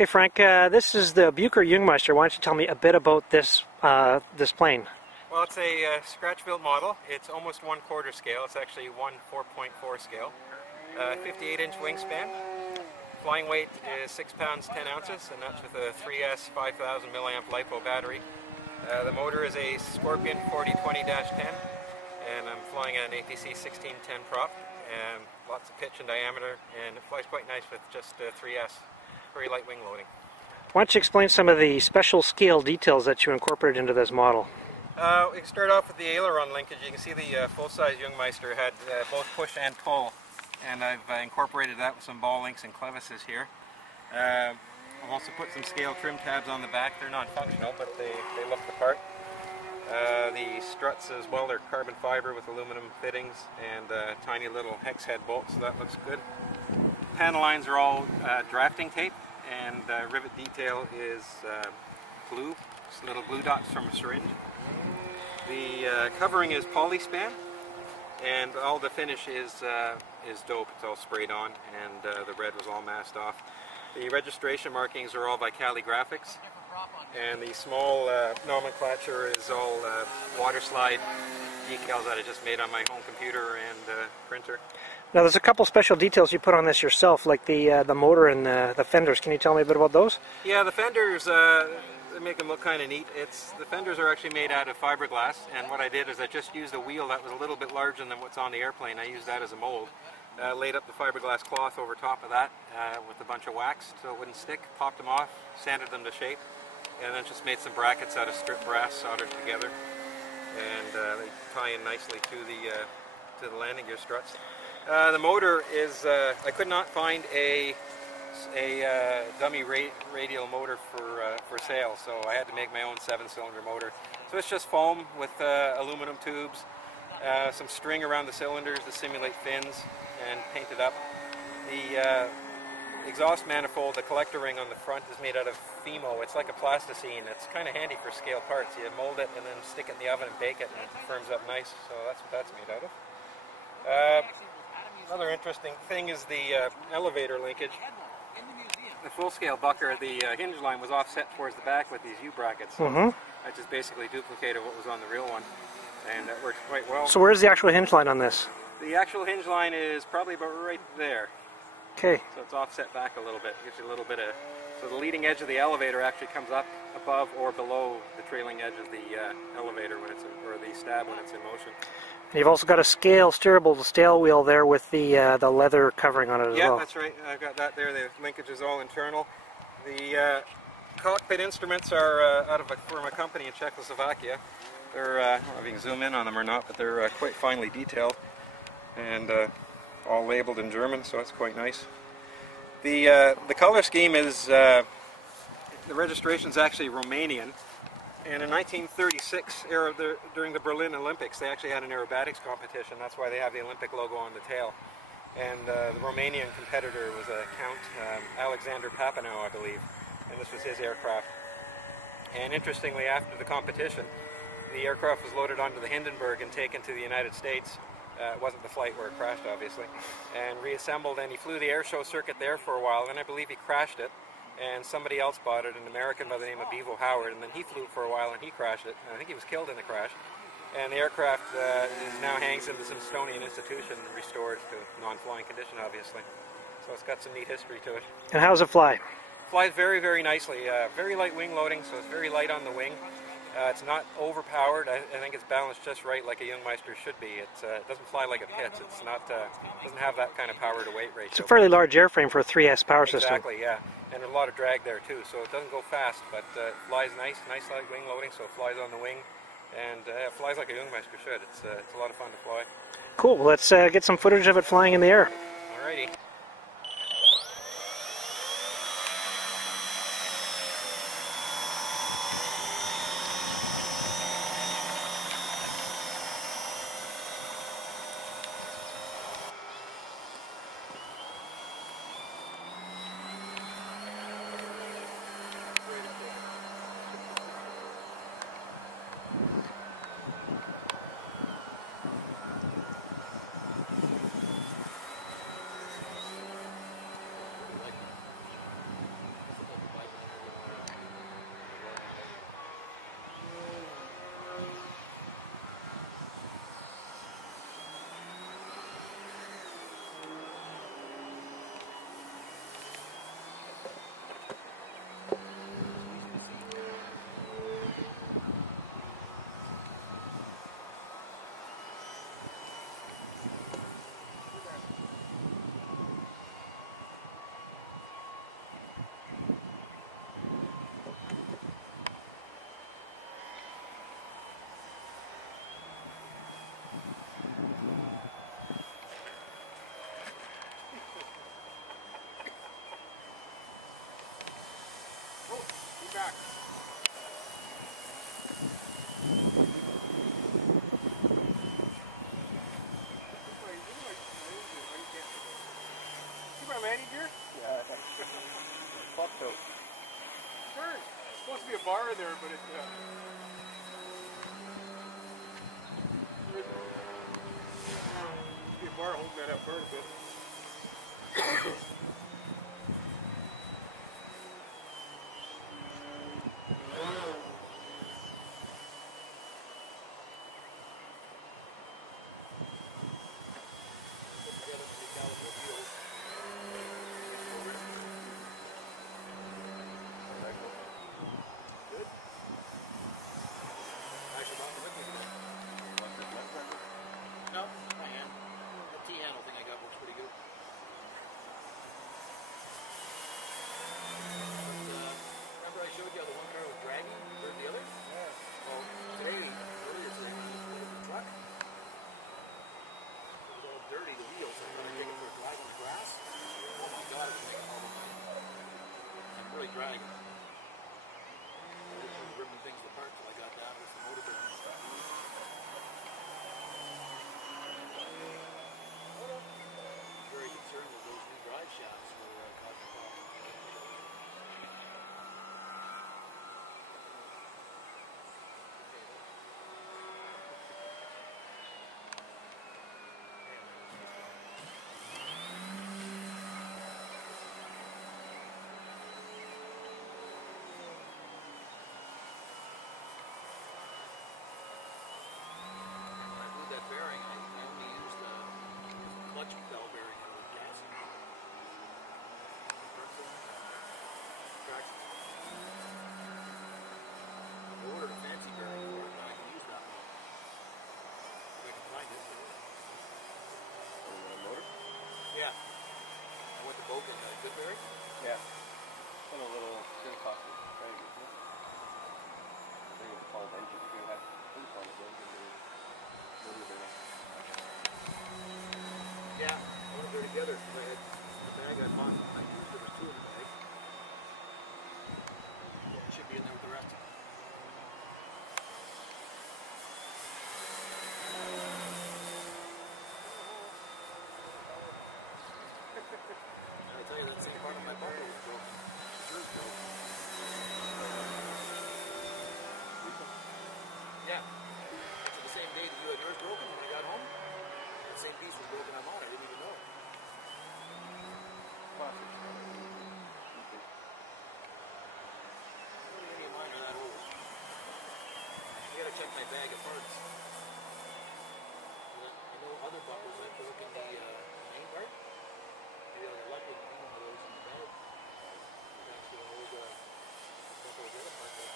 Okay, Frank, this is the Bucher Jungmeister. Why don't you tell me a bit about this this plane? Well, it's a scratch-built model. It's almost 1/4 scale. It's actually 4.4 scale. 58-inch wingspan. Flying weight is 6 pounds 10 ounces, and that's with a 3S 5000 milliamp LiPo battery. The motor is a Scorpion 4020-10, and I'm flying an APC 1610 prop. And lots of pitch and diameter, and it flies quite nice with just 3S. Very light wing loading. Why don't you explain some of the special scale details that you incorporated into this model? We can start off with the aileron linkage. You can see the full-size Jungmeister had both push and pull, and I've incorporated that with some ball links and clevises here. I've also put some scale trim tabs on the back. They're non-functional, but they look the part. The struts as well, they're carbon fiber with aluminum fittings and tiny little hex head bolts, so that looks good. Panel lines are all drafting tape, and rivet detail is glue, just little glue dots from a syringe. The covering is polyspan, and all the finish is dope. It's all sprayed on, and the red was all masked off. The registration markings are all by Cali Graphics, and the small nomenclature is all water slide decals that I just made on my home computer and printer. Now there's a couple special details you put on this yourself, like the motor and the fenders. Can you tell me a bit about those? Yeah, the fenders, they make them look kind of neat. The fenders are actually made out of fiberglass, and what I did is I just used a wheel that was a little bit larger than what's on the airplane. I used that as a mold. Laid up the fiberglass cloth over top of that with a bunch of wax so it wouldn't stick, popped them off, sanded them to shape, and then just made some brackets out of strip brass soldered together, and they tie in nicely to the landing gear struts. The motor is, I could not find a dummy radial motor for sale, so I had to make my own 7-cylinder motor. So it's just foam with aluminum tubes, some string around the cylinders to simulate fins, and painted up. The exhaust manifold, the collector ring on the front, is made out of Fimo. It's like a plasticine. It's kind of handy for scale parts. You mold it and then stick it in the oven and bake it, and it firms up nice. So that's what that's made out of. Another interesting thing is the elevator linkage. The full-scale Bucker, the hinge line was offset towards the back with these U-brackets. I just basically duplicated what was on the real one, and that works quite well. So where's the actual hinge line on this? The actual hinge line is probably about right there. Okay. So it's offset back a little bit. Gives you a little bit of... So the leading edge of the elevator actually comes up above or below the trailing edge of the elevator when it's in, or the stab when it's in motion. And you've also got a steerable stale wheel there with the leather covering on it as well. Yeah, that's right. I've got that there. The linkage is all internal. The cockpit instruments are from a company in Czechoslovakia. They're, I don't know if you can zoom in on them or not, but they're quite finely detailed and all labeled in German, so that's quite nice. The color scheme is, the registration is actually Romanian, and in 1936, during the Berlin Olympics, they actually had an aerobatics competition. That's why they have the Olympic logo on the tail. And the Romanian competitor was a Count Alexander Papineau, I believe, and this was his aircraft. And interestingly, after the competition, the aircraft was loaded onto the Hindenburg and taken to the United States. It wasn't the flight where it crashed, obviously, and reassembled, and he flew the air show circuit there for a while. Then I believe he crashed it, and somebody else bought it, an American by the name of Bevo Howard, and then he flew for a while and he crashed it. And I think he was killed in the crash. And the aircraft now hangs in the Smithsonian Institution, restored to non-flying condition, obviously. So it's got some neat history to it. And how does it fly? Flies very, very nicely. Very light wing loading, so it's very light on the wing. It's not overpowered. I think it's balanced just right, like a Jungmeister should be. It doesn't fly like a Pitts. It's not doesn't have that kind of power to weight ratio. It's a fairly large airframe for a 3S power system. Exactly, yeah, and a lot of drag there too. So it doesn't go fast, but it flies nice light wing loading. So it flies on the wing, and it flies like a Jungmeister should. It's a lot of fun to fly. Cool. Let's get some footage of it flying in the air. Alrighty. track. You got a manny deer? Yeah, fucked out. Sure. There's supposed to be a bar in there, but it's be a bar holding that up part a bit. No, my hand. The T-handle thing I got works pretty good. But, remember I showed you how the one car was dragging? Where's the other? Yeah. Well, earlier today, when I was the truck, it was all dirty, the wheels. So I thought I'd take it for a drive on the grass. Oh my God, it's making all the money. I'm really dragging. I was ripping things apart till I got down with the motor bearing and stuff. Very concerned with those new drive shafts were causing problems. When I moved that bearing, I only used the clutch bell bearing for the gas. Traction. I ordered a fancy bearing for it, but I can use that one. If I can find it. Motor? Yeah. I went to Bogan, good bearing? Yeah. And a little still cost is very good. I think it's called engine. You have things on the engine. Yeah, I wanted they're together. I had the bag I bought, I used, there was two in the bag. Yeah, it should be in there with the rest. I tell you, that same part of my bumper was broken. The screws broke. Yeah. Actually, the same day that you had yours broken when I got home, that same piece was broken on mine. I didn't even know it. Any of mine are that old. I gotta check my bag of parts. I know other buckles I broke in the main part. Maybe I was lucky to have one of those in the bag. There's actually an old buckle of the other part there.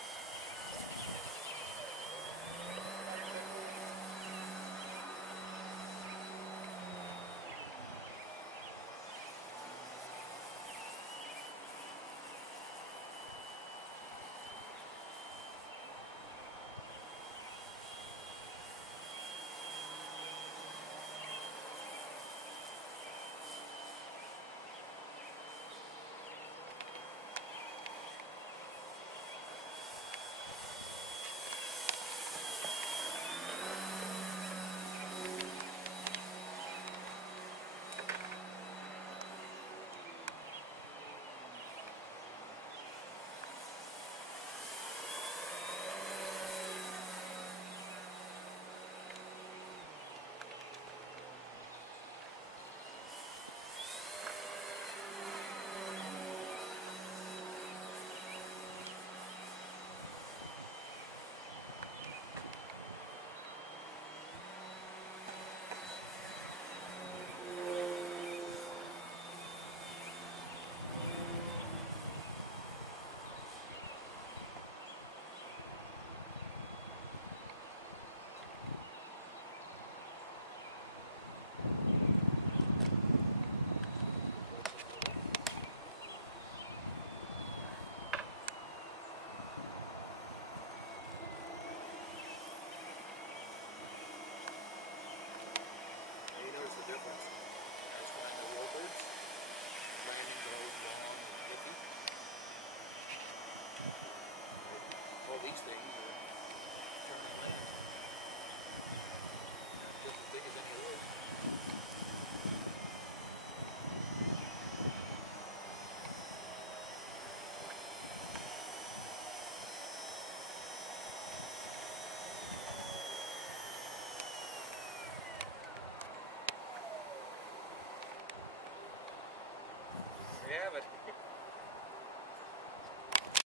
these things are turning land. Just as big as any of those. There you have it.